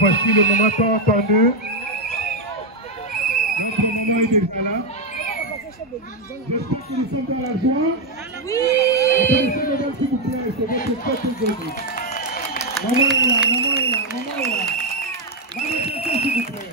Voici le moment tant entendu. Notre moment est déjà là. J'espère que nous sommes dans la joie. Oui! Applaudissez les gens, s'il vous plaît, c'est votre fête aujourd'hui. Maman est là, maman est là, maman est là. Maman, attention, s'il vous plaît.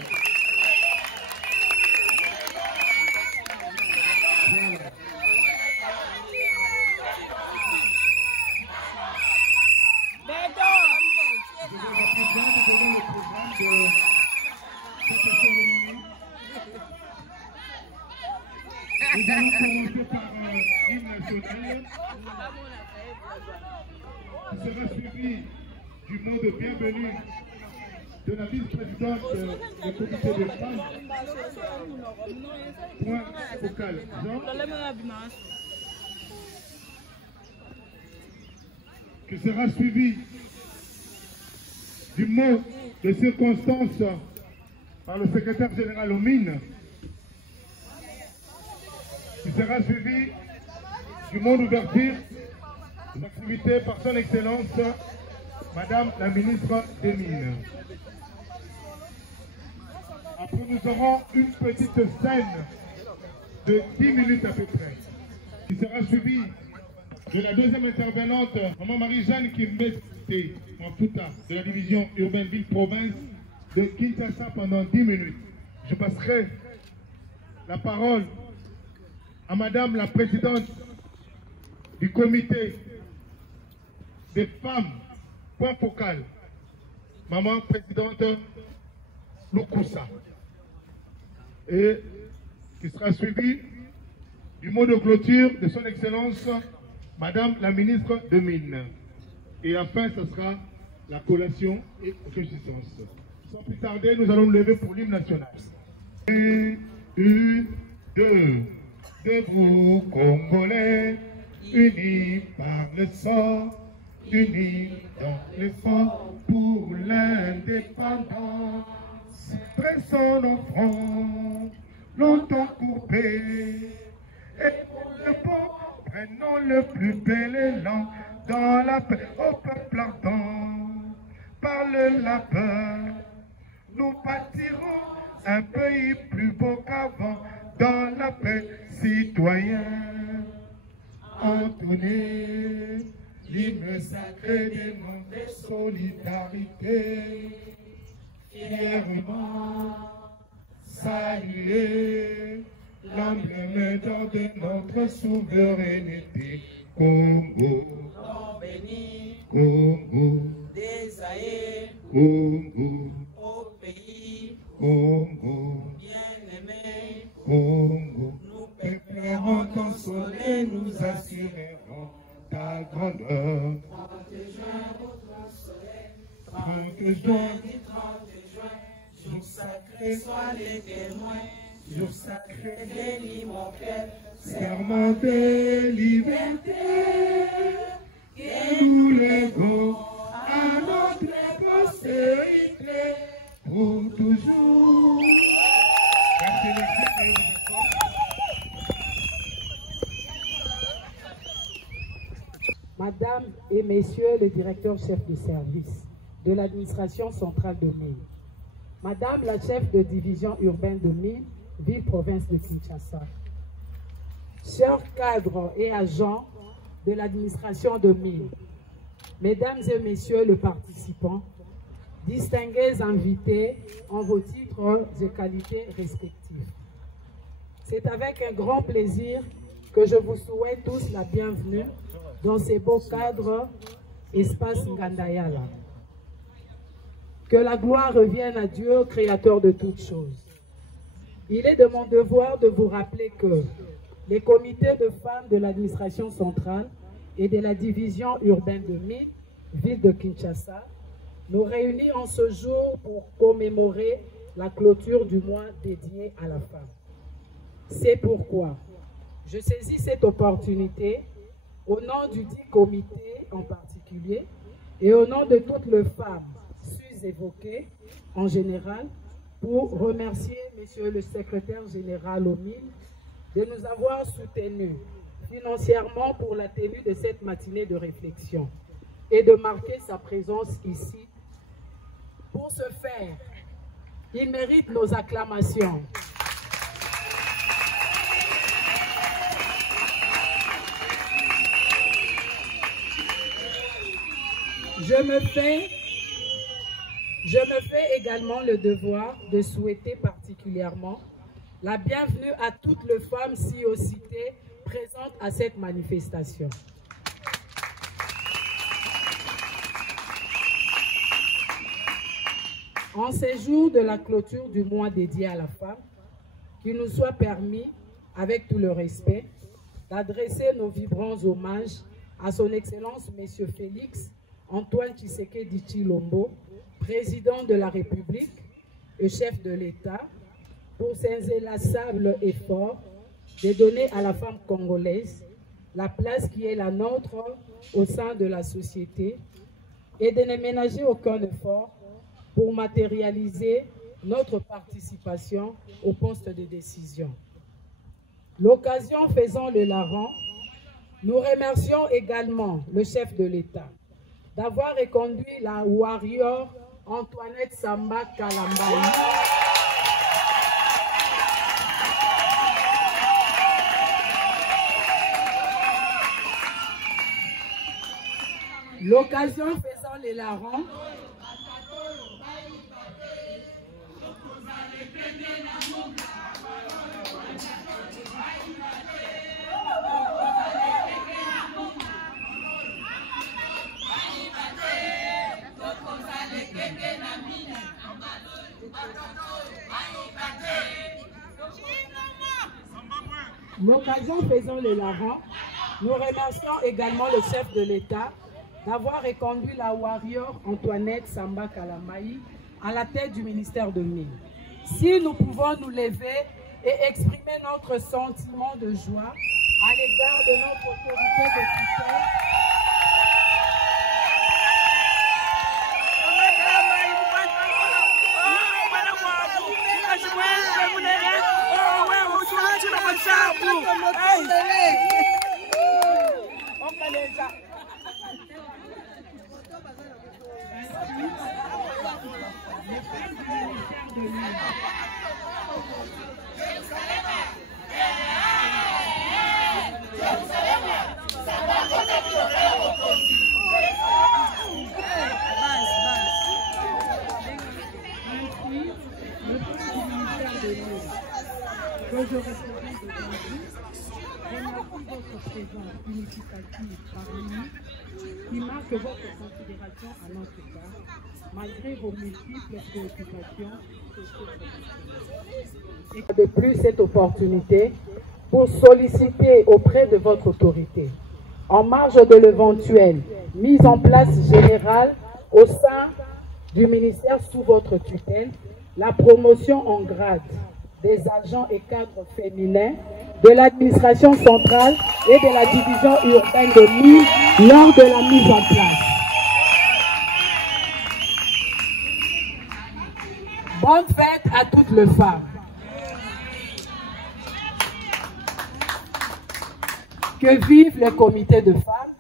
Nous allons commencer par l'hymne national qui sera suivi du mot de bienvenue de la vice-présidente du comité des femmes. Point focal. Jean. Qui sera suivi du mot de circonstance par le secrétaire général aux mines, qui sera suivi du mot d'ouverture des activités par son Excellence, Madame la ministre des Mines. Après, nous aurons une petite scène de 10 minutes à peu près, qui sera suivie de la deuxième intervenante, Maman Marie-Jeanne Kimbeste Mafuta, de la division urbaine ville-province de Kinshasa pendant 10 minutes. Je passerai la parole à Madame la présidente du comité des femmes, point focal, Maman présidente Lukusa, et qui sera suivi du mot de clôture de son Excellence Madame la ministre de Mines. Et enfin, ce sera la collation et résistance. Sans plus tarder, nous allons nous lever pour l'hymne national. 1, 2, debout Congolais, unis par le sang, unis dans l'effort pour l'indépendance. Pressons nos fronts, longtemps coupés, et pour le bon, prenons le plus bel élan dans la paix au peuple ardent. Par la peur, nous bâtirons un pays plus beau qu'avant. Dans la paix citoyenne, entonner l'hymne sacré des noms de solidarité, fièrement saluer l'emblème d'or de notre souveraineté. Congo, béni, Congo, désaillé, Congo, au pays, Congo, bien-aimé, Congo. nous Préparons ton soleil, nous assurerons ta grandeur. 30 juin, votre soleil, 30 juin, 30 juin, jour sacré, sois les témoins, jour sacré, bénis mon cœur, serment de liberté, que nous lèguons à notre postérité pour toujours. Madame et Messieurs les directeurs chefs de service de l'administration centrale de Mines, Madame la chef de division urbaine de Mines, ville-province de Kinshasa, chers cadres et agents de l'administration de Mines, Mesdames et Messieurs les participants, distingués invités en vos titres et qualités respectifs. C'est avec un grand plaisir que je vous souhaite tous la bienvenue dans ces beaux cadres Espace Ngandayala. Que la gloire revienne à Dieu, créateur de toutes choses. Il est de mon devoir de vous rappeler que les comités de femmes de l'administration centrale et de la division urbaine de Mines, ville de Kinshasa, nous réunissons en ce jour pour commémorer la clôture du mois dédié à la femme. C'est pourquoi je saisis cette opportunité au nom du dit comité en particulier et au nom de toutes les femmes sus-évoquées en général pour remercier Monsieur le secrétaire général au MIL de nous avoir soutenus financièrement pour la tenue de cette matinée de réflexion et de marquer sa présence ici. Pour ce faire, il mérite nos acclamations. Je me fais également le devoir de souhaiter particulièrement la bienvenue à toutes les femmes si haut citées présentes à cette manifestation. En ces jours de la clôture du mois dédié à la femme, qu'il nous soit permis, avec tout le respect, d'adresser nos vibrants hommages à son Excellence Monsieur Félix Antoine Tshisekedi Tshilombo, président de la République et chef de l'État, pour ses inlassables efforts de donner à la femme congolaise la place qui est la nôtre au sein de la société et de ne ménager aucun effort pour matérialiser notre participation au poste de décision. L'occasion faisant le larron, nous remercions également le chef de l'État d'avoir reconduit la warrior Antoinette Samba Kalambayi l'occasion faisant le larron, nous remercions également le chef de l'État d'avoir reconduit la warrior Antoinette Samba Kalambayi à la tête du ministère de Mines. Si nous pouvons nous lever et exprimer notre sentiment de joie à l'égard de notre autorité de tutelle, que je représente aujourd'hui, remercie votre présence significative parmi nous, qui marque votre considération à notre égard, malgré vos multiples préoccupations socioprofessionnelles. Et de plus cette opportunité pour solliciter auprès de votre autorité, en marge de l'éventuelle mise en place générale au sein du ministère sous votre tutelle, la promotion en grade des agents et cadres féminins de l'administration centrale et de la division urbaine de Mines lors de la mise en place. Bonne fête à toutes les femmes. Que vive le comité de femmes,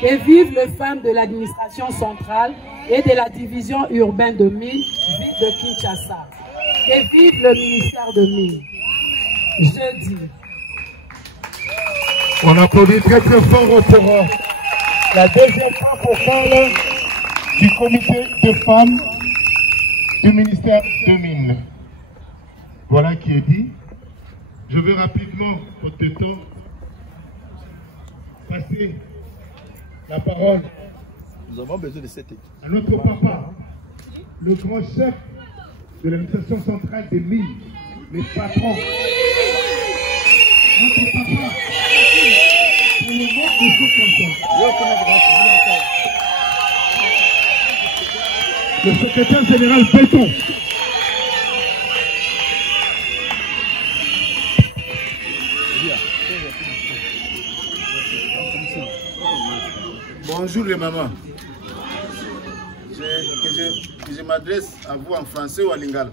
que vivent les femmes de l'administration centrale et de la division urbaine de Mines, ville de Kinshasa. Que vive le ministère de Mines. Jeudi. On applaudit très très fort pour la deuxième fois pour parler du comité de femmes du ministère de Mines. Voilà qui est dit. Je vais rapidement, faute de temps, passer la parole. Nous avons besoin de cette équipe. À notre papa, le grand chef de l'administration centrale des Mines, les patrons. Notre papa, pour le monde de ce canton. Le secrétaire général Péton. Bonjour les mamans. Je m'adresse à vous en français ou en lingala.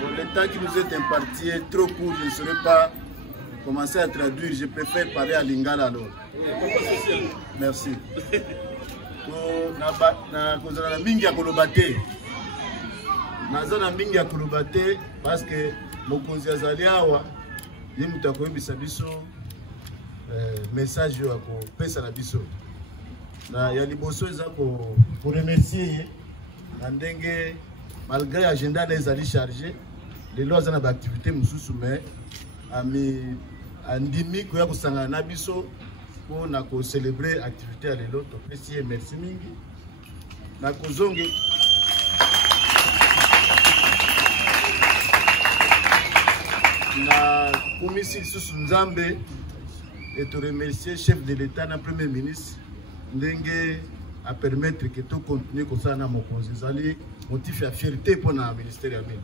Bon, le temps qui nous est imparti est trop court, je ne saurais pas commencer à traduire. Je préfère parler à lingala alors. Merci. Na mingi ya kolobate. Nazana mingi ya kolobate parce que mokonzi azali awa ye mutu akoyebisa biso message oyo akopesa na biso na ya liboso eza koremercier ye na ndenge malgré agenda na ezali chargé lelo aza na baactivité mosusu mais andimi koya kosangana na biso mpo na kocélébrer activité ya lelo topesi ye merci mingi na kozongi na komisi lisusu nzambe et te remercier chef de l'État na premier ministre ndenge a permettre que tout continue comme ça na mokonzi ezali motif ya fierté pour na ministère ya mine.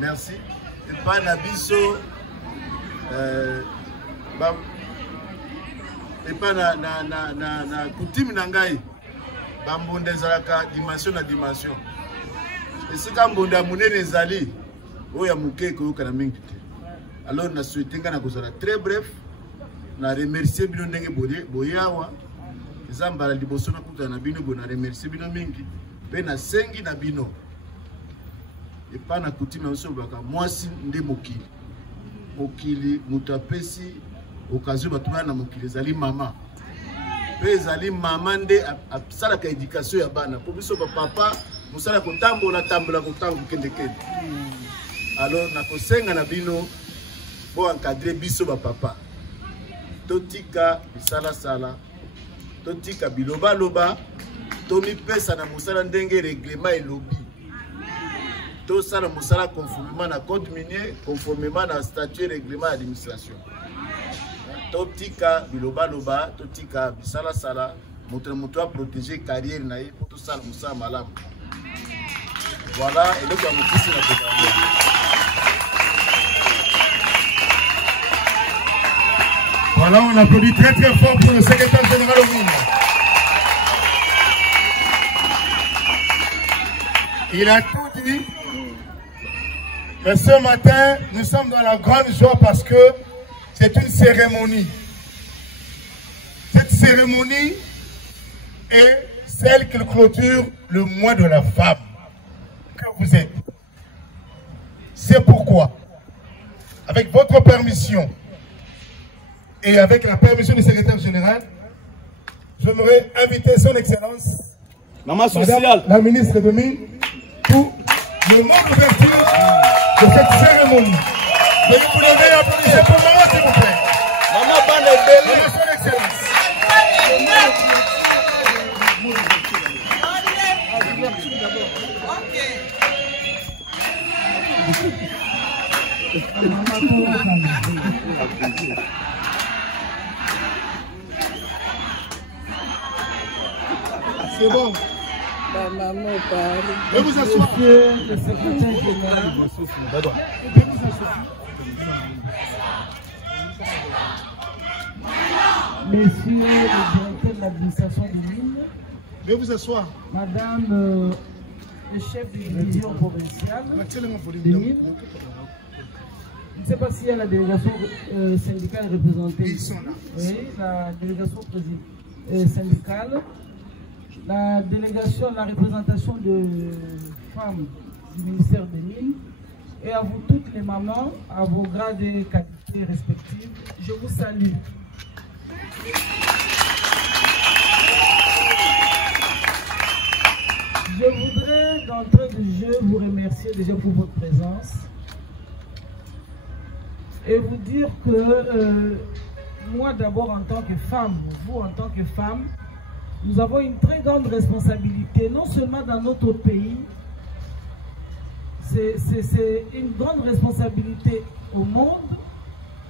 Merci. Et pas Nabiso. Et pas na coutume nangai. Bambonde zalaka dimension na dimension. Et si quand bonda munene ezali, oya muke ko kana mingi te. Alors na souhaité ngana kozala très bref. Na remercier bino ndenge boyawa. Ezambala liboso na kuta na bino bona remercier bino mingi. Pe na sengi na bino. Et pas na coutume na baka mwasi nde mokili. Mokili mutapesi occasion batuna na mokili ezali mama. Pe ezali mama nde asala ka éducation ya bana. Po biso ba papa musala kotambola kotango kende kende. Alors na kosenga na bino bo encadrer biso ba papa. Totika bisala sala. Totika biloba loba. Tomi pesa na musala ndenge règlement elobi. Tout ça, nous sommes conformément à la code minier, conformément à la statut et règlement d'administration. Totika, biloba loba, totika, bisala sala, moto protéger carrière naïe pour tout ça, nous sommes malades. Voilà, et donc on a Voilà, on applaudit très très fort pour le secrétaire général au monde. Il a tout dit. Mais ce matin, nous sommes dans la grande joie parce que c'est une cérémonie. Cette cérémonie est celle qui clôture le mois de la femme que vous êtes. C'est pourquoi, avec votre permission et avec la permission du secrétaire général, j'aimerais inviter son Excellence, Maman sociale, Madame la ministre de Mines, pour le mot d'ouverture de cette cérémonie. Veuillez vous lever et applaudissez pour maman, s'il vous plaît. Maman Bande Belle. Maman, son Excellence. C'est bon. Veuillez vous asseoir. Monsieur le secrétaire général. Veuillez vous asseoir. Messieurs le directeur de l'administration du mine. Veuillez vous asseoir. Madame le chef de division provinciale des mines. Je ne sais pas s'il y a la délégation syndicale représentée. Ils sont là. Oui, la délégation syndicale. La délégation, la représentation de femmes du ministère des Mines et à vous toutes les mamans, à vos grades et qualités respectives, je vous salue. Je voudrais d'entrée de jeu vous remercier déjà pour votre présence et vous dire que moi d'abord en tant que femme, vous en tant que femme, nous avons une très grande responsabilité, non seulement dans notre pays, c'est une grande responsabilité au monde,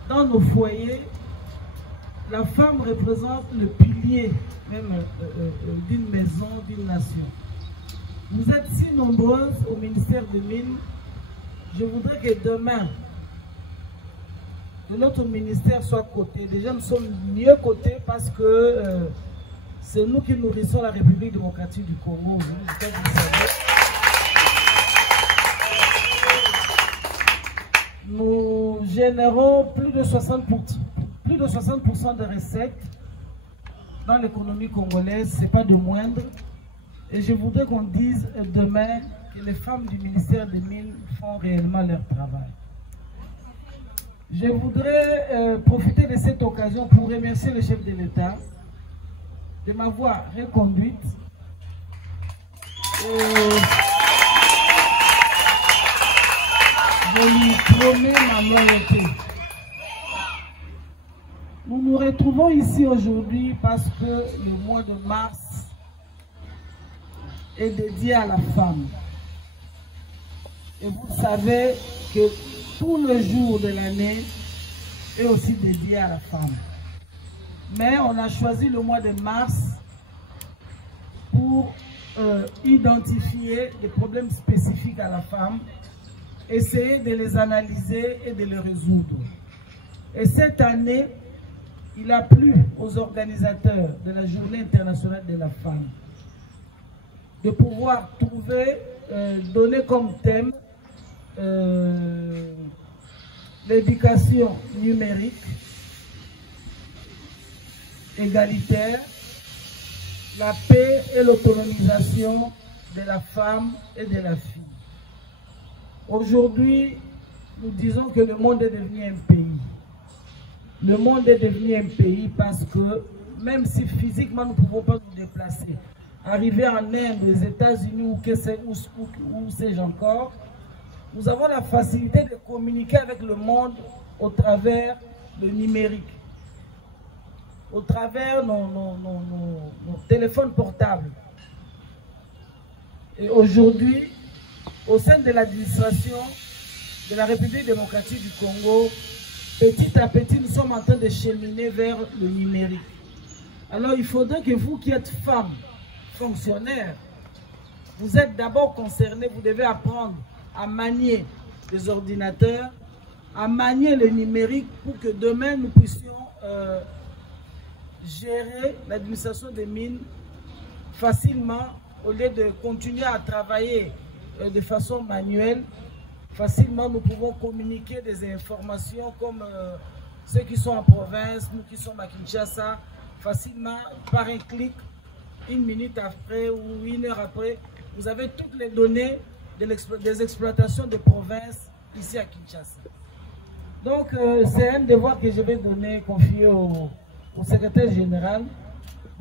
dans nos foyers, la femme représente le pilier même d'une maison, d'une nation. Vous êtes si nombreuses au ministère des Mines. Je voudrais que demain, que notre ministère soit coté. Déjà, nous sommes mieux cotés parce que c'est nous qui nourrissons la République démocratique du Congo. Nous générons plus de 60% de recettes dans l'économie congolaise, ce n'est pas de moindre. Et je voudrais qu'on dise demain que les femmes du ministère des Mines font réellement leur travail. Je voudrais profiter de cette occasion pour remercier le chef de l'État de m'avoir reconduite. Je lui promets ma loyauté. Nous nous retrouvons ici aujourd'hui parce que le mois de mars est dédié à la femme. Et vous savez que tout le jour de l'année est aussi dédié à la femme. Mais on a choisi le mois de mars pour identifier des problèmes spécifiques à la femme, essayer de les analyser et de les résoudre. Et cette année, il a plu aux organisateurs de la Journée internationale de la femme de pouvoir trouver, donner comme thème l'éducation numérique, égalitaire, la paix et l'autonomisation de la femme et de la fille. Aujourd'hui, nous disons que le monde est devenu un pays. Le monde est devenu un pays parce que même si physiquement nous ne pouvons pas nous déplacer, arriver en Inde, aux États-Unis ou sais-je encore, nous avons la facilité de communiquer avec le monde au travers le numérique, au travers nos téléphones portables. Et aujourd'hui, au sein de l'administration de la République démocratique du Congo, petit à petit, nous sommes en train de cheminer vers le numérique. Alors, il faudrait que vous qui êtes femmes, fonctionnaires, vous êtes d'abord concernés, vous devez apprendre à manier les ordinateurs, à manier le numérique pour que demain nous puissions gérer l'administration des mines facilement au lieu de continuer à travailler de façon manuelle. Facilement, nous pouvons communiquer des informations comme ceux qui sont en province, nous qui sommes à Kinshasa, facilement par un clic, 1 minute après ou 1 heure après, vous avez toutes les données des exploitations de province ici à Kinshasa. Donc, c'est un devoir que je vais confier au secrétaire général,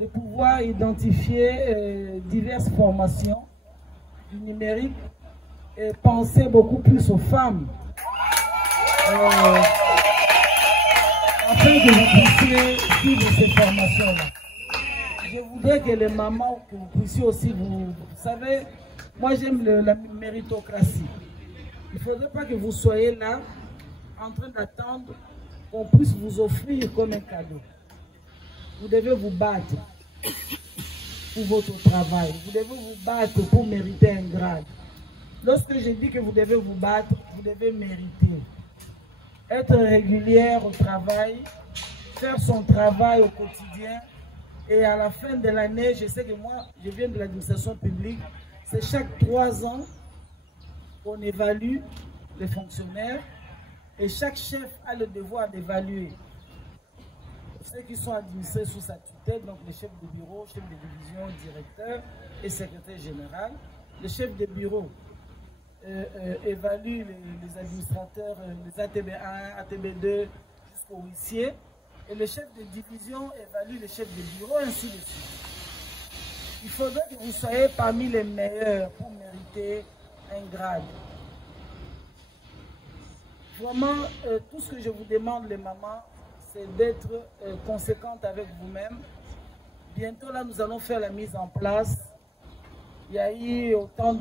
de pouvoir identifier diverses formations du numérique et penser beaucoup plus aux femmes afin que vous puissiez suivre ces formations-là. Je voudrais que les mamans, que vous puissiez aussi, vous savez, moi j'aime la méritocratie. Il ne faudrait pas que vous soyez là en train d'attendre qu'on puisse vous offrir comme un cadeau. Vous devez vous battre pour votre travail. Vous devez vous battre pour mériter un grade. Lorsque je dis que vous devez vous battre, vous devez mériter. Être régulière au travail, faire son travail au quotidien. Et à la fin de l'année, je sais que moi, je viens de l'administration publique, c'est chaque 3 ans qu'on évalue les fonctionnaires et chaque chef a le devoir d'évaluer ceux qui sont administrés sous sa tutelle, donc les chefs de bureau, chefs de division, directeur et secrétaire général. Le chef de bureau évalue les administrateurs, les ATB1, ATB2 jusqu'au huissier. Et le chef de division évalue les chefs de bureau, ainsi de suite. Il faudrait que vous soyez parmi les meilleurs pour mériter un grade. Vraiment, tout ce que je vous demande, les mamans, c'est d'être conséquente avec vous-même. Bientôt, là, nous allons faire la mise en place. Il y a eu autant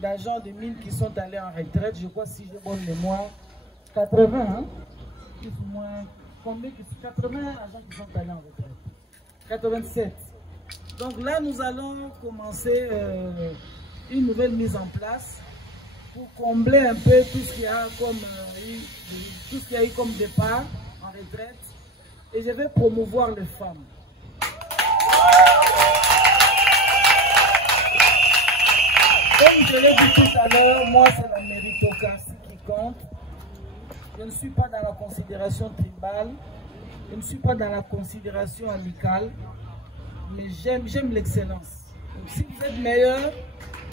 d'agents de mines qui sont allés en retraite. Je crois, si j'ai bonne mémoire, 80, hein? plus ou moins combien, 80 agents qui sont allés en retraite. 87. Donc là, nous allons commencer une nouvelle mise en place pour combler un peu tout ce qu'il y a eu comme départ en retraite. Et je vais promouvoir les femmes. Comme je l'ai dit tout à l'heure, moi c'est la méritocratie qui compte. Je ne suis pas dans la considération tribale, je ne suis pas dans la considération amicale, mais j'aime l'excellence. Donc si vous êtes meilleur,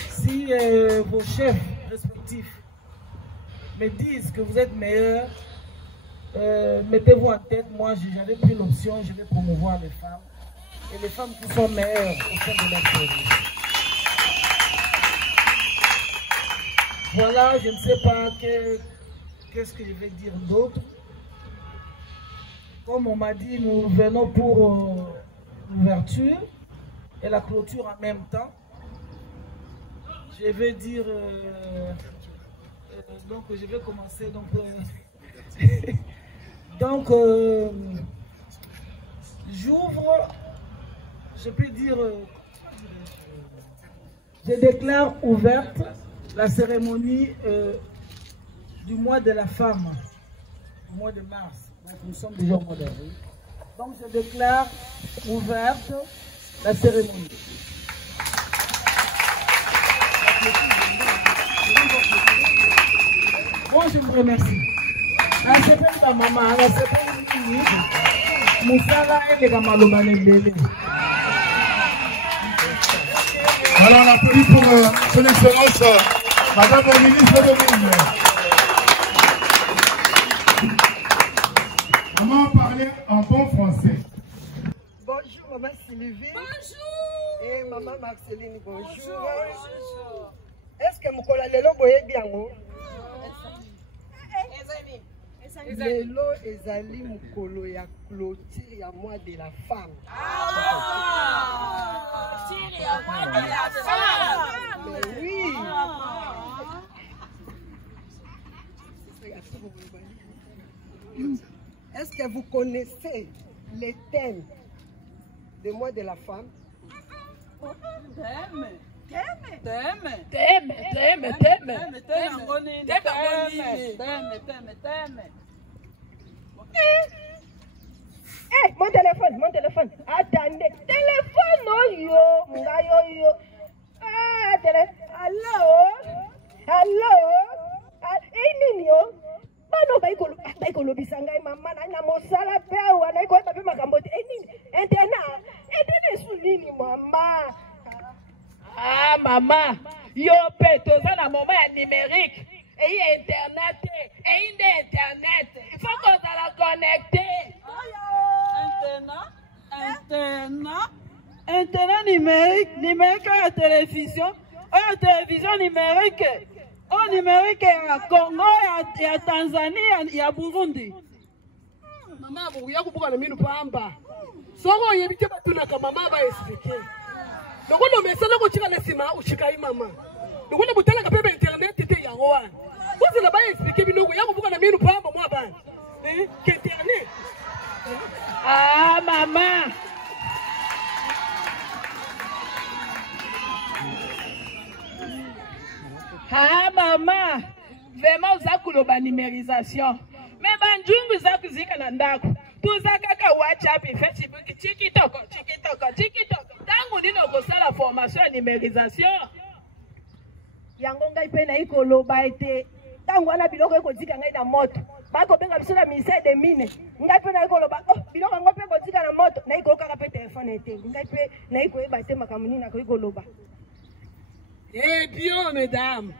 si vos chefs respectifs me disent que vous êtes meilleur, mettez-vous en tête, moi j'avais pris l'option, je vais promouvoir les femmes. Et les femmes qui sont meilleures au sein de leur service. Voilà, je ne sais pas qu'est-ce que je vais dire d'autre. Comme on m'a dit, nous venons pour l'ouverture et la clôture en même temps. Je vais dire... donc je vais commencer. Donc, j'ouvre, je peux dire, je déclare ouverte la cérémonie du mois de la femme, du mois de mars. Donc nous sommes déjà au mois d'avril. Donc je déclare ouverte la cérémonie. Bon, je vous remercie. Alors on applaudit pour son excellence, Madame la ministre de Mine. Maman parlait en bon français. Bonjour Maman Sylvie. Bonjour. Et Maman Marceline, bonjour. Bonjour. Est-ce que Moukola Lelo boye bien? Lelo ezali mukolo ya clôture ya mois de la femme. Clôture ya mois de la femme. Mais oui. Est-ce que vous connaissez les thèmes du mois de la femme? Eh, mon téléphone. Attendez, téléphone, oh yo. Ah, téléphone. Allô. Nini bano baikolo bisangai mama na mosala pe wana iko ba pe makambo te. Nini internet su nini mama? Ah maman, yo pe toza na moment ya numérique. Et internet, il faut qu'on la connecter. Internet numérique à télévision, numérique, numérique à Congo, à Tanzanie, et à Burundi. Maman, vous voyez que vous minu pamba. Soko yebite batuna kama mama ba expliquer. Donc on me sala ko chika na sima uchikai mama. Donc on butala ka pe internet tete yango wana. Vous la ba expliquer binoko yango buka na minu pamba moi ba. Qu'internet. Ah maman. Ah maman, vraiment uza kuloba numérisation. Mais banjungu uza kuzika na ndako. Tuza kaka WhatsApp, Facebook, TikTok. Tangu nino kosala formation ya numérisation. Yango ngai pe na ikoloba ete. Tangu wana biloko ekozika ngai na moto. Bako benga biso na ministère des mines. Ngai pe na ikoloba, biloko ngo pe kozika na moto. Na ikoka pe téléphone ete. Ngai pe na ikoyeba te makamuni na ko ikoloba. Eh bien, mesdames,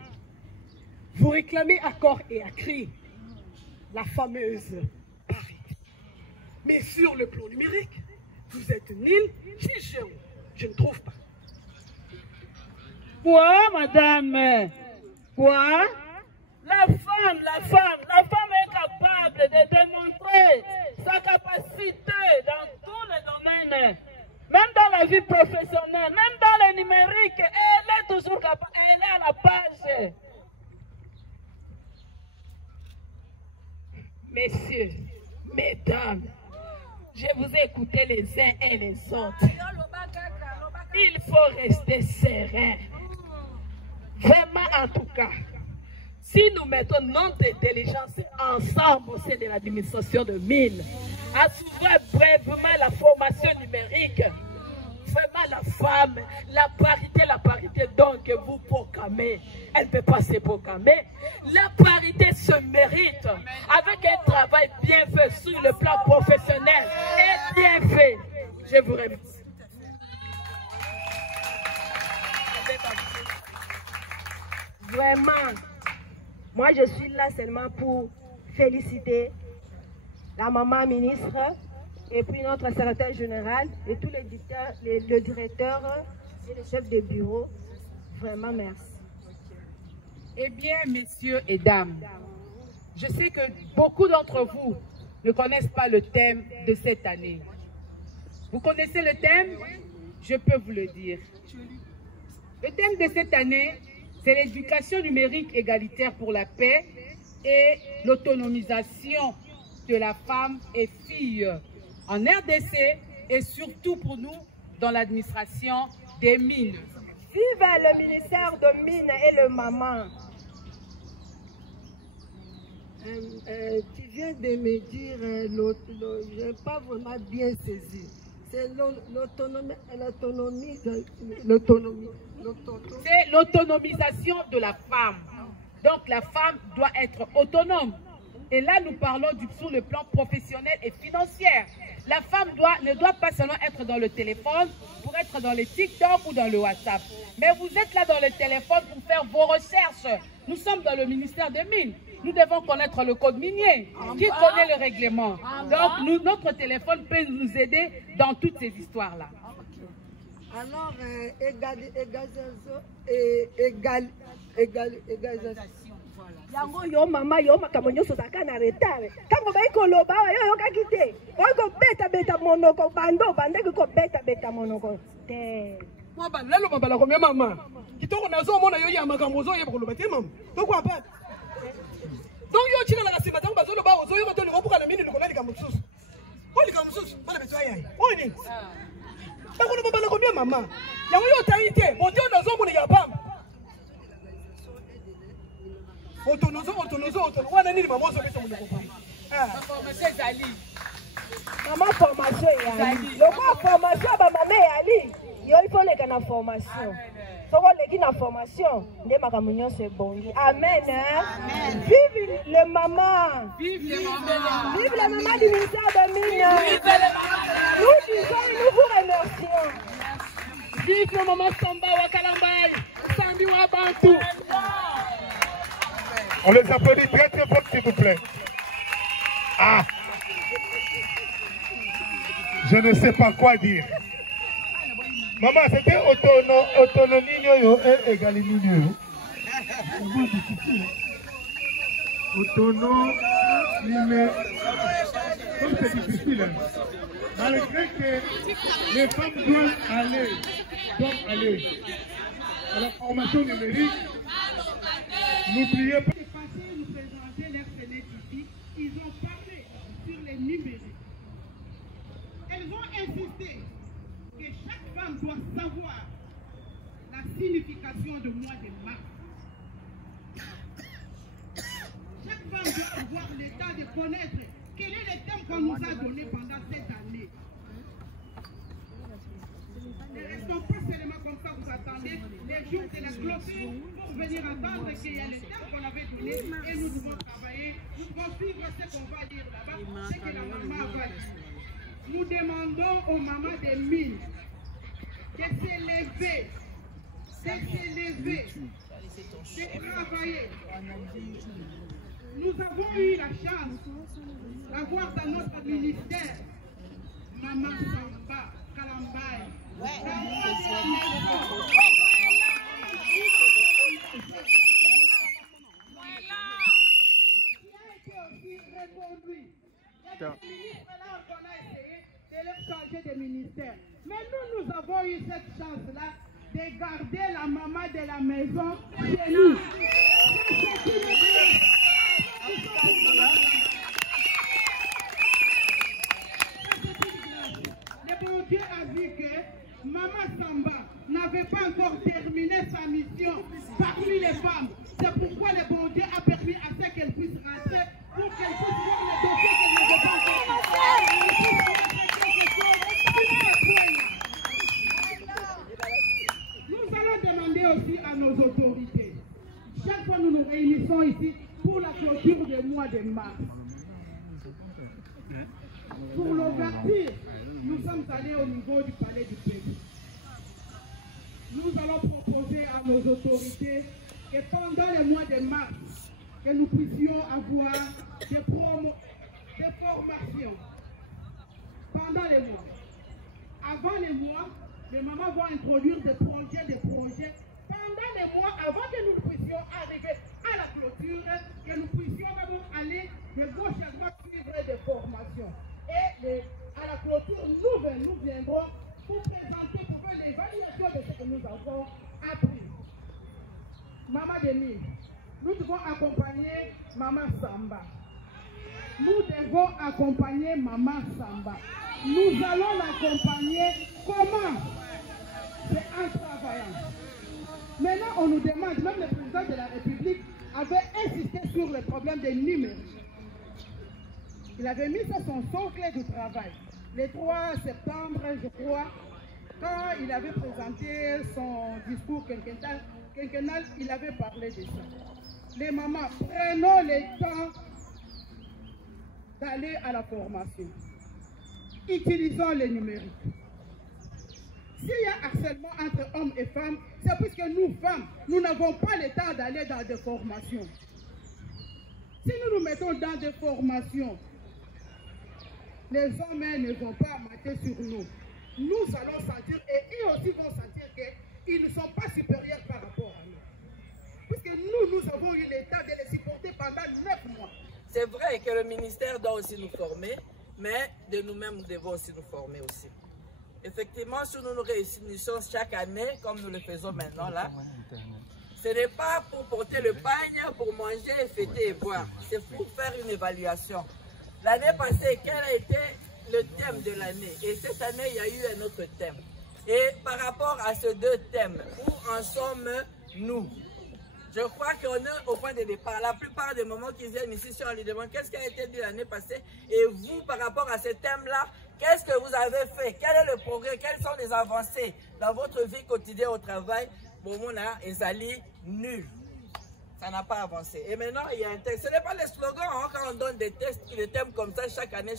vous réclamez à corps et à cri la fameuse Paris. Mais sur le plan numérique, vous êtes nul, je ne trouve pas. Quoi, madame? Quoi? La femme est capable de démontrer sa capacité dans tous les domaines. Même dans la vie professionnelle, même dans le numérique, elle est toujours capable, elle est à la page. Messieurs, mesdames, je vous ai écouté les uns et les autres. Il faut rester serein. Vraiment, en tout cas, si nous mettons notre intelligence ensemble au sein de l'administration de mines, assouvir brièvement la formation numérique, vraiment la femme, la parité donc vous proclamez, elle ne peut pas se proclamer. La parité se mérite avec un travail bien fait sur le plan professionnel et bien fait. Je vous remercie. Vraiment, moi je suis là seulement pour féliciter la maman ministre et puis notre secrétaire général et tous les directeurs et les chefs de bureau. Vraiment merci. Eh bien, messieurs et dames, je sais que beaucoup d'entre vous ne connaissent pas le thème de cette année. Vous connaissez le thème? Je peux vous le dire. Le thème de cette année, c'est l'éducation numérique égalitaire pour la paix et l'autonomisation de la femme et fille en RDC et surtout pour nous dans l'administration des mines. Vive le ministère de Mines et le maman. Tu viens de me dire, je n'ai pas vraiment bien saisi. C'est l'autonomie. C'est l'autonomisation de la femme. Donc la femme doit être autonome. Et là, nous parlons sur le plan professionnel et financier. La femme ne doit pas seulement être dans le téléphone pour être dans les TikTok ou dans le WhatsApp. Mais vous êtes là dans le téléphone pour faire vos recherches. Nous sommes dans le ministère des Mines. Nous devons connaître le code minier. Qui connaît le règlement? Donc, notre téléphone peut nous aider dans toutes ces histoires-là. Alors, égalisation. Yango yo mama yo makambo nyonso zaka na retard. Tango ba ikoloba yo yokaki te. Oyo beta monoko bando bandeki ko beta monoko. Te. Moi ba lelo mabala combien mama. Kitoko nazo mona yo ya makambo zo yeba koloba te mama. Toko apa. Donc yo china na kasima tango bazolo ba ozo yo ko toli ko buka na mini lokona lika mususu. Ko lika mususu bana beto ayi. Oni. Tango no mabala combien mama. Yango yo taite, bote nazo mona ya pamba. Autonozo. Wana nini maman so beto mona ko pamba. Ah, formation Zali. Maman formation yali. Loko formation ba maman yali. Yo il faut les na formation. Soko leki na formation, nde makambo nyonso ebongi. Amen. Amen. Vive le maman. Vive le maman. Vive la maman du ministère de Mines. Vive le maman. Nous disons et nous vous remercions. Vive le maman Samba wa Kalambai. Sambi wa Bantu. On les applaudit très très fort s'il vous plaît. Ah. Je ne sais pas quoi dire. Maman, c'était autonomie et égalité. Autonome, comme c'est difficile. Malgré que les femmes doivent aller à la formation numérique, n'oubliez pas. Nous présenter leur génétique, ils ont parlé sur les numériques. Elles ont insisté que chaque femme doit savoir la signification de mois de mars. Chaque femme doit avoir l'état de connaître quel est le thème qu'on nous a donné pendant cette année. Ne restons pas seulement comme ça, vous attendez les jours de la clôture pour venir entendre qu'il y a le thème qu'on avait donné et nous devons travailler, nous devons suivre ce qu'on va dire là-bas, ce que la maman va dire. Nous demandons aux mamans des mines de s'élever, de travailler. Nous avons eu la chance d'avoir dans notre ministère Maman Samba Kalambai. Changer de ministère. Mais nous avons eu cette chance-là de garder la maman de la maison chez nous. vu que Maman Samba n'avait pas encore terminé sa mission parmi les femmes. C'est pourquoi le bon Dieu a permis à ce qu'elle puisse rentrer pour qu'elle puisse voir les dossiers qu'elle n'avait pas encore. Nous allons demander aussi à nos autorités. Chaque fois nous nous réunissons ici pour la clôture du mois de mars. Pour l'ouverture, nous sommes allés au niveau du palais du peuple. Nous allons proposer à nos autorités que pendant le mois de mars, que nous puissions avoir des formations pendant les mois. Avant les mois, les mamans vont introduire des projets. Pendant les mois, avant que nous puissions arriver à la clôture, que nous puissions vraiment aller de gauche à droite suivre des formations. Et à la clôture, nous viendrons pour présenter, pour faire l'évaluation de ce que nous avons appris. Maman Denis, nous devons accompagner Maman Samba. Nous devons accompagner Maman Samba. Nous allons l'accompagner comment? C'est en travaillant. Maintenant, on nous demande, même le président de la République avait insisté sur le problème des numériques. Il avait mis ça son socle du travail. Le 3 septembre, je crois, quand il avait présenté son discours quinquennal, il avait parlé de ça. Les mamans, prenons le temps d'aller à la formation. Utilisons les numériques. S'il y a harcèlement entre hommes et femmes, c'est parce que nous, femmes, nous n'avons pas le temps d'aller dans des formations. Si nous nous mettons dans des formations, les hommes ne vont pas mater sur nous. Nous allons sentir, et eux aussi vont sentir qu'ils ne sont pas supérieurs par rapport à nous. Parce que nous avons eu le temps de les supporter pendant 9 mois. C'est vrai que le ministère doit aussi nous former, mais de nous-mêmes, nous devons aussi nous former aussi. Effectivement, si nous nous réunissons chaque année, comme nous le faisons maintenant là, ce n'est pas pour porter le pagne, pour manger, fêter et boire. C'est pour faire une évaluation. L'année passée, quel a été le thème de l'année? Et cette année, il y a eu un autre thème. Et par rapport à ces deux thèmes, où en sommes-nous? Je crois qu'on est au point de départ. La plupart des moments qui viennent ici, si on lui demande qu'est-ce qui a été dit l'année passée, et vous, par rapport à ce thème-là, qu'est-ce que vous avez fait? Quel est le progrès? Quelles sont les avancées dans votre vie quotidienne au travail? Bon, mon a Ezali nul. Ça n'a pas avancé. Et maintenant, il y a un texte. Ce n'est pas les slogans hein, quand on donne des thèmes comme ça chaque année.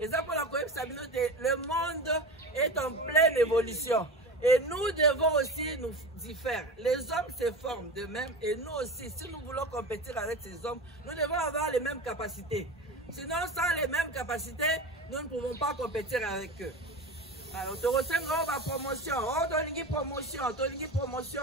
Et ça, pour la communauté, le monde est en pleine évolution. Et nous devons aussi nous y faire. Les hommes se forment de même. Et nous aussi, si nous voulons compétir avec ces hommes, nous devons avoir les mêmes capacités. Sinon, sans les mêmes capacités, nous ne pouvons pas compétir avec eux. Alors, tu ressens ma promotion. Oh, promotion.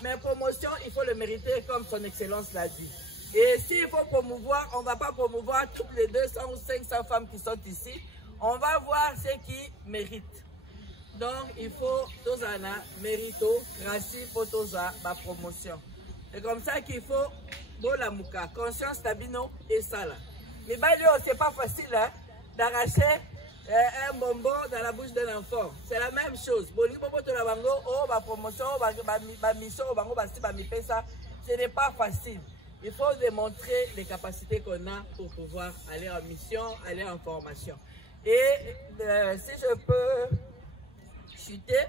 Mais promotion, il faut le mériter comme son excellence l'a dit. Et s'il faut promouvoir, on ne va pas promouvoir toutes les 200 ou 500 femmes qui sont ici. On va voir ce qui méritent. Donc, il faut tous mérito, grâce pour tous la promotion. C'est comme ça qu'il faut Bolamouka, conscience tabino et ça là. Mais c'est pas facile hein, d'arracher un bonbon dans la bouche d'un enfant. C'est la même chose. Ce n'est pas facile. Il faut démontrer les capacités qu'on a pour pouvoir aller en mission, aller en formation. Et si je peux chuter,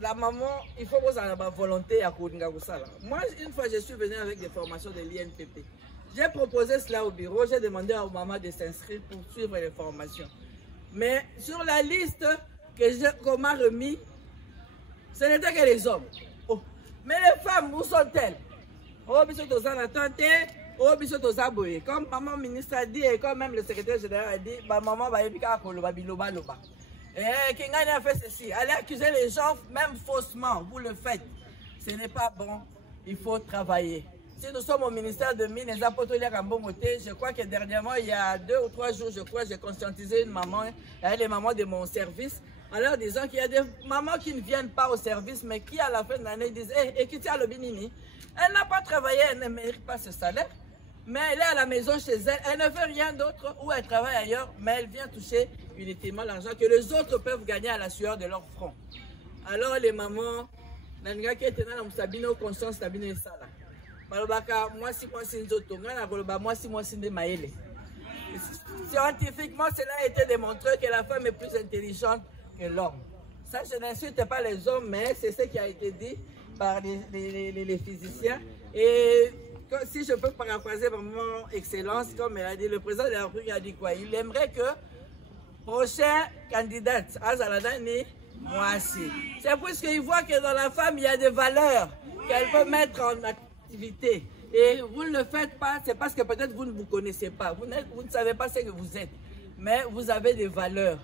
la maman, il faut que vous ayez la volonté à Koudingagoussala. Moi, une fois, je suis venu avec des formations de l'INPP. J'ai proposé cela au bureau, j'ai demandé à maman de s'inscrire pour suivre les formations. Mais sur la liste qu'on m'a remis, ce n'était que les hommes. Oh. Mais les femmes, où sont-elles? Oh, biso en attente, oh, biso aboye. Comme maman ministre a dit et comme même le secrétaire général a dit, maman va épiquer à Koloba, biloba, loba. Et Kingani a fait ceci. Allez accuser les gens, même faussement, vous le faites. Ce n'est pas bon, il faut travailler. Si nous sommes au ministère de Mines et Zapotoliak en Bomoté, je crois que dernièrement, il y a 2 ou 3 jours, je crois, j'ai conscientisé une maman, les mamans de mon service, en leur disant qu'il y a des mamans qui ne viennent pas au service, mais qui à la fin de l'année disent, et qui tient le binini, elle n'a pas travaillé, elle ne mérite pas ce salaire. mais elle est à la maison chez elle, elle ne fait rien d'autre ou elle travaille ailleurs, mais elle vient toucher uniquement l'argent que les autres peuvent gagner à la sueur de leur front. Alors les mamans, nanga qui est dans la sabino conscience sabino sala. Malobaka moi si nzoto ngana koloba moi si de maele. Scientifiquement, cela a été démontré que la femme est plus intelligente que l'homme. Ça, je n'insulte pas les hommes, mais c'est ce qui a été dit par les physiciens. Et si je peux paraphraser Maman Excellence, comme elle a dit, le président de la République a dit quoi? Il aimerait que prochain candidat, Azaladani, moi aussi. C'est parce qu'il voit que dans la femme, il y a des valeurs qu'elle peut mettre en activité. Et vous ne le faites pas, c'est parce que peut-être vous ne vous connaissez pas. Vous ne savez pas ce que vous êtes. Mais vous avez des valeurs.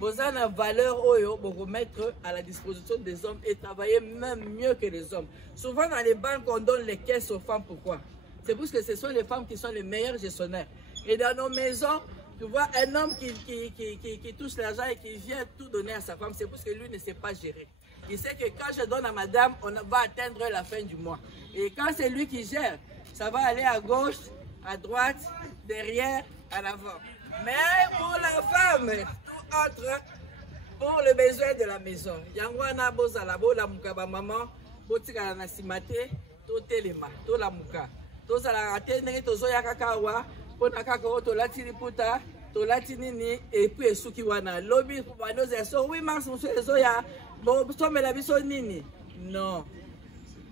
Vous avez des valeurs pour vous mettre à la disposition des hommes et travailler même mieux que les hommes. Souvent dans les banques, on donne les caisses aux femmes. Pourquoi? C'est parce que ce sont les femmes qui sont les meilleures gestionnaires. Et dans nos maisons, tu vois, un homme qui touche l'argent et qui vient tout donner à sa femme, c'est parce que lui ne sait pas gérer. Il sait que quand je donne à madame, on va atteindre la fin du mois. Et quand c'est lui qui gère, ça va aller à gauche, à droite, derrière, à l'avant. Mais pour la femme, tout entre pour le besoin de la maison. Yangwana bozalabo la muka ba maman, botika na simate, to telema, to la muka. To sala atendre to zoya kakawa, pona kakao to latini puta, to latini et puis esuki wana. Lobby pour banoze so oui mars monsieur zoya. Bon, la nini? Non.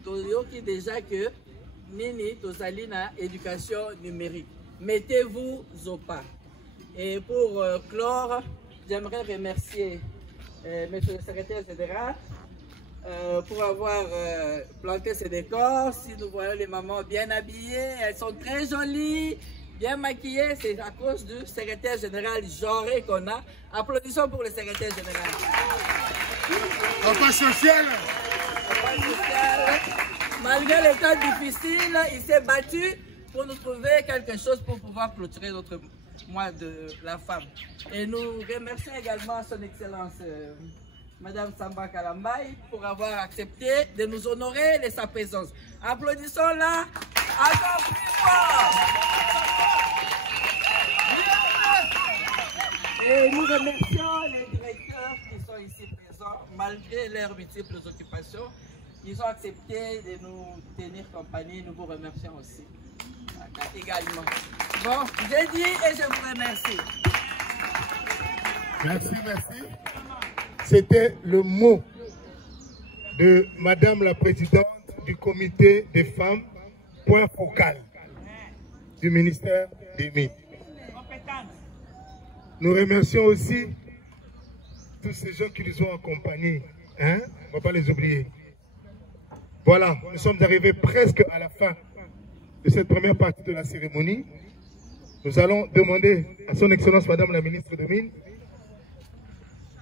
Toyoki déjà que nini tozalina éducation numérique. Mettez-vous au pas. Et pour clore, j'aimerais remercier monsieur le secrétaire général pour avoir planté ces décors. Si nous voyons les mamans bien habillées, elles sont très jolies, bien maquillées, c'est à cause du secrétaire général Joré qu'on a. Applaudissons pour le secrétaire général. Papa social. Malgré les temps difficiles, il s'est battu pour nous trouver quelque chose pour pouvoir clôturer notre mois de la femme. Et nous remercions également son Excellence Madame Samba Kalambay pour avoir accepté de nous honorer de sa présence. Applaudissons-la encore plus fort. Et nous remercions les directeurs qui sont ici présents, malgré leurs multiples occupations. Ils ont accepté de nous tenir compagnie. Nous vous remercions aussi. Également. Bon, j'ai dit et je vous remercie. Merci, merci. C'était le mot de Madame la Présidente du Comité des femmes, point focal du ministère des Mines. Nous remercions aussi tous ces gens qui nous ont accompagnés. Hein? On ne va pas les oublier. Voilà, nous sommes arrivés presque à la fin de cette première partie de la cérémonie. Nous allons demander à son Excellence Madame la Ministre des Mines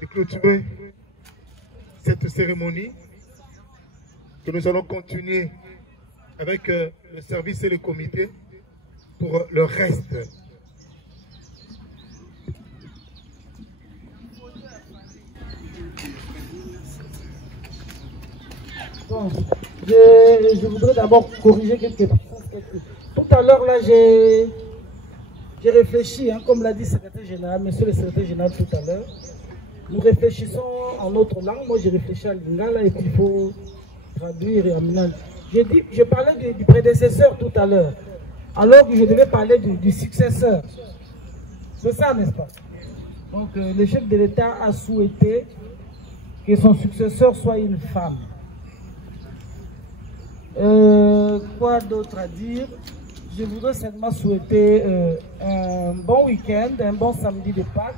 de clôturer cette cérémonie, que nous allons continuer avec le service et le comité pour le reste. Bon, je voudrais d'abord corriger quelques choses. Tout à l'heure, là, j'ai réfléchi, hein, comme l'a dit le secrétaire général, monsieur le secrétaire général tout à l'heure. Nous réfléchissons en autre langue. Moi, j'ai réfléchi à lingala et puis il faut traduire et amener. Je parlais du prédécesseur tout à l'heure, alors que je devais parler du successeur. C'est ça, n'est-ce pas? Donc, le chef de l'État a souhaité que son successeur soit une femme. Quoi d'autre à dire? Je voudrais seulement souhaiter un bon week-end, un bon samedi de Pâques.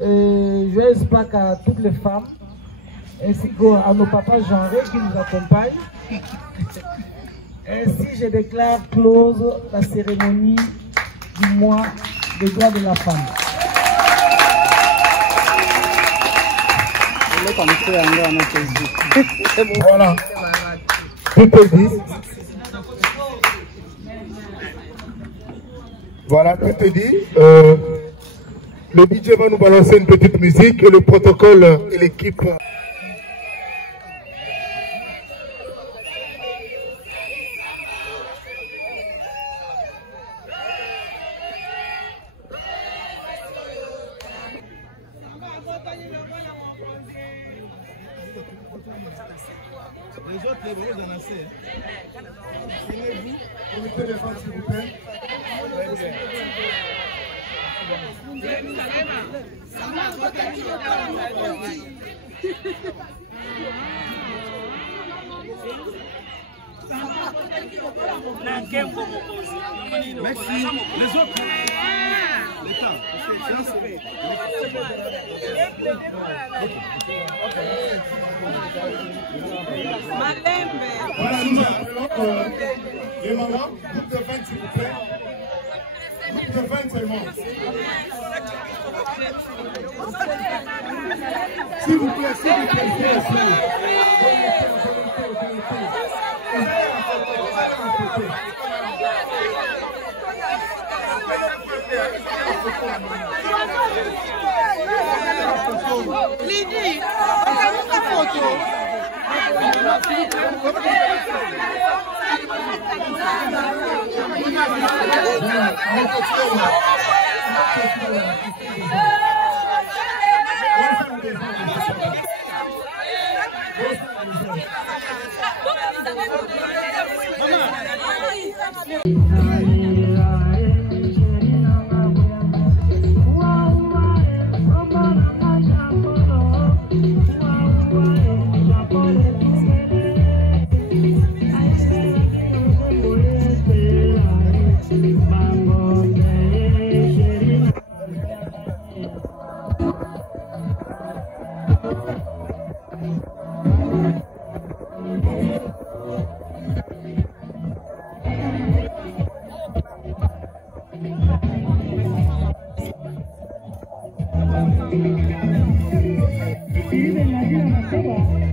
Joyeuse Pâques à toutes les femmes, ainsi qu'à nos papas genrés qui nous accompagnent. Ainsi, je déclare close la cérémonie du mois des droits de la femme. Voilà. Tout est dit. Voilà, tout est dit. Le DJ va nous balancer une petite musique et le protocole et l'équipe. Les autres, les beaux en assez. Comité de vente, s'il vous plaît. Merci. Les autres. L'État. Voilà, nous appelons les mamans, groupe de 20 s'il vous plaît. Groupe de 20 seulement. S'il vous plaît, s'il vous plaît, Lydie, regarde ta photo. Vive la vida,